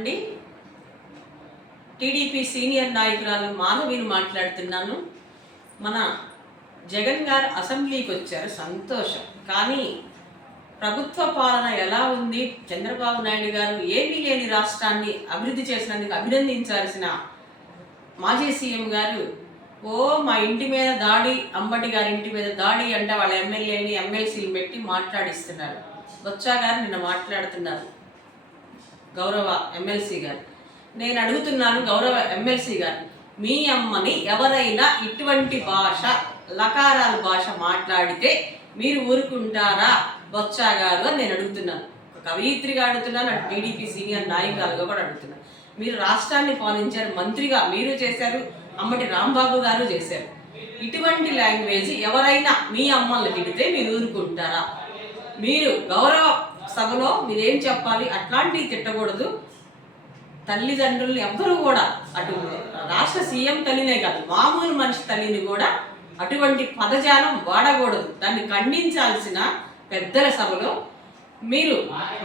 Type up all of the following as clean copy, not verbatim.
అండి TDP senior నాయకురాలు మాధవిని మాట్లాడుతున్నాను. మన జగన్ గారు అసెంబ్లీకి వచ్చారు, సంతోషం. కానీ ప్రభుత్వ పాలన ఎలా ఉంది? చంద్రబాబు నాయుడు గారు ఏమీ లేని రాష్ట్రాన్ని అభివృద్ధి చేసినందుకు అభినందించాల్సిన మాజీ సీఎం గారు మా ఇంటి మీద దాడి, అంబటి గారి ఇంటి మీద దాడి అంటే వాళ్ళ ఎమ్మెల్యేని ఎమ్మెల్సీలు పెట్టి మాట్లాడిస్తున్నారు. బొత్స గారు నిన్న మాట్లాడుతున్నారు, గౌరవ ఎమ్మెల్సీ గారు. నేను అడుగుతున్నాను, గౌరవ ఎమ్మెల్సీ గారు, మీ అమ్మని ఎవరైనా ఇటువంటి భాష, లకారాల భాష మాట్లాడితే మీరు ఊరుకుంటారా బొత్స గారు అని నేను అడుగుతున్నాను. ఒక కవయిత్రిగా అడుగుతున్నాను, అటు టీడీపీ సీనియర్ నాయకురాలుగా కూడా అడుగుతున్నాను. మీరు రాష్ట్రాన్ని పాలించారు, మంత్రిగా మీరు చేశారు, అమ్మటి రాంబాబు గారు చేశారు. ఇటువంటి లాంగ్వేజ్ ఎవరైనా మీ అమ్మల్ని తిడితే మీరు ఊరుకుంటారా? మీరు గౌరవ సభలో మీరేం చెప్పాలి? అట్లాంటివి తిట్టకూడదు. తల్లిదండ్రుల్ని ఎవ్వరూ కూడా, అటు రాష్ట్ర సీఎం తల్లినే కాదు, మామూలు మనిషి తల్లిని కూడా అటువంటి పదజాలం వాడకూడదు. దాన్ని ఖండించాల్సిన పెద్దల సభలో మీరు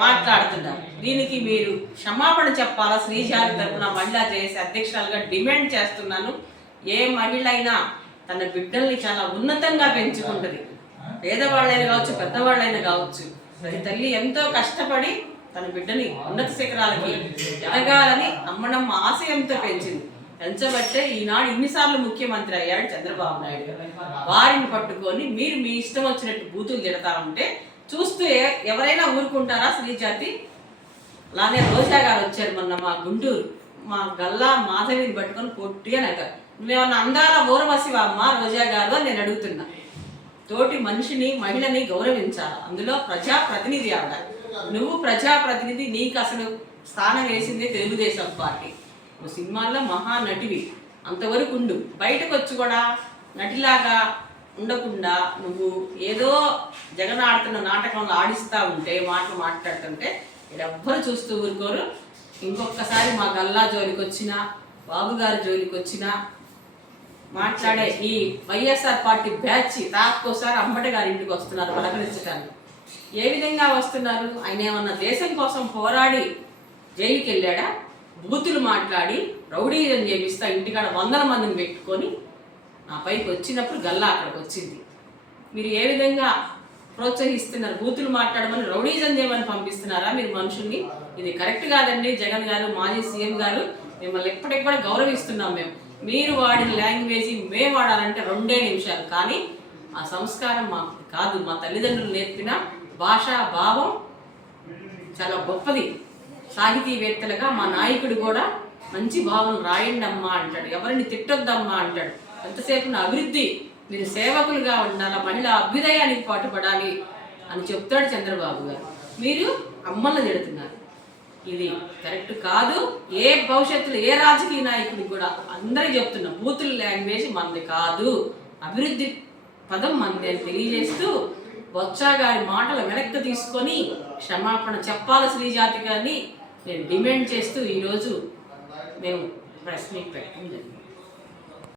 మాట్లాడుతున్నారు. దీనికి మీరు క్షమాపణ చెప్పాలా? శ్రీజాతి తరఫున మహిళా జేఏసీ అధ్యక్షురాలుగా డిమాండ్ చేస్తున్నాను. ఏ మహిళ అయినా తన బిడ్డల్ని చాలా ఉన్నతంగా పెంచుకుంటుంది. పేదవాళ్ళైనా కావచ్చు, పెద్దవాళ్ళైనా కావచ్చు. ప్రతి తల్లి ఎంతో కష్టపడి తన బిడ్డని ఉన్నత శిఖరాలకి ఎదగాలని అమ్మనమ్మ ఆశయంతో పెంచబట్టే ఈనాడు ఇన్నిసార్లు ముఖ్యమంత్రి అయ్యాడు చంద్రబాబు నాయుడు. వారిని పట్టుకొని మీరు మీ ఇష్టం వచ్చినట్టు బూతులు తిడతా ఉంటే చూస్తూ ఎవరైనా ఊరుకుంటారా? శ్రీజాతి అలానే రోజా గారు వచ్చారు మొన్న మా గుంటూరు, మా గల్లా మాధవిని పట్టుకొని పొట్టి అని అంటారు. నువ్వేమన్నా అందాల ఊరవశివా అమ్మ రోజా గారు అని నేను అడుగుతున్నా. తోటి మనిషిని, మహిళని గౌరవించాలి. అందులో ప్రజాప్రతినిధి ఆవిడ. నువ్వు ప్రజాప్రతినిధి, నీకు అసలు స్థానం వేసింది తెలుగుదేశం పార్టీ. నువ్వు సినిమాల్లో మహానటివి, అంతవరకు ఉండు. బయటకు వచ్చి కూడా నటిలాగా ఉండకుండా నువ్వు ఏదో జగన్ ఆడుతున్న నాటకంలో ఆడిస్తూ ఉంటే, మాటలు మాట్లాడుతుంటే ఎవ్వరు చూస్తూ ఊరుకోరు. ఇంకొకసారి మా గల్లా జోలికి వచ్చినా, బాబు గారి జోలికి వచ్చినా మాట్లాడే ఈ వైఎస్ఆర్ పార్టీ బ్యాచ్ తాకోసారి అంబటి గారి ఇంటికి వస్తున్నారు పలకరించడానికి. ఏ విధంగా వస్తున్నారు? ఆయన ఏమన్నా దేశం కోసం పోరాడి జైలుకి వెళ్ళాడా? బూతులు మాట్లాడి రౌడీజం చేపిస్తా ఇంటికాడ 100 మందిని పెట్టుకొని నా పైకి వచ్చినప్పుడు గల్లా అక్కడికి వచ్చింది. మీరు ఏ విధంగా ప్రోత్సహిస్తున్నారు? బూతులు మాట్లాడమని, రౌడీజం చేయమని పంపిస్తున్నారా మీరు మనుషుల్ని? ఇది కరెక్ట్ కాదండి. జగన్ గారు, మాజీ సీఎం గారు, మిమ్మల్ని ఎప్పటికి కూడా గౌరవిస్తున్నాం మేము. మీరు వాడిన లాంగ్వేజ్ మేము వాడాలంటే 2 నిమిషాలు. కానీ ఆ సంస్కారం మాకు కాదు. మా తల్లిదండ్రులు నేర్పిన భాషా భావం చాలా గొప్పది. సాహితీవేత్తలుగా మా నాయకుడు కూడా మంచి భావం రాయండి అమ్మా అంటాడు, ఎవరిని తిట్టొద్దమ్మా అంటాడు. ఎంతసేపు నా అభివృద్ధి, మీరు సేవకులుగా ఉండాలి, మహిళా అభ్యుదయానికి పాటుపడాలి అని చెప్తాడు చంద్రబాబు గారు. మీరు అమ్మల్ని తిడుతున్నారు. ఇది కరెక్ట్ కాదు. ఏ భవిష్యత్తులో ఏ రాజకీయ నాయకుడికి కూడా అందరికీ చెప్తున్నా, బూతుల లాంగ్వేజ్ మనది కాదు, అభివృద్ధి పదం మనది అని తెలియజేస్తూ బొత్స గారి మాటలు వెనక్కి తీసుకొని క్షమాపణ చెప్పాలి శ్రీజాతి గారిని నేను డిమాండ్ చేస్తూ ఈరోజు మేము ప్రెస్ మీట్ పెట్టడం జరిగింది.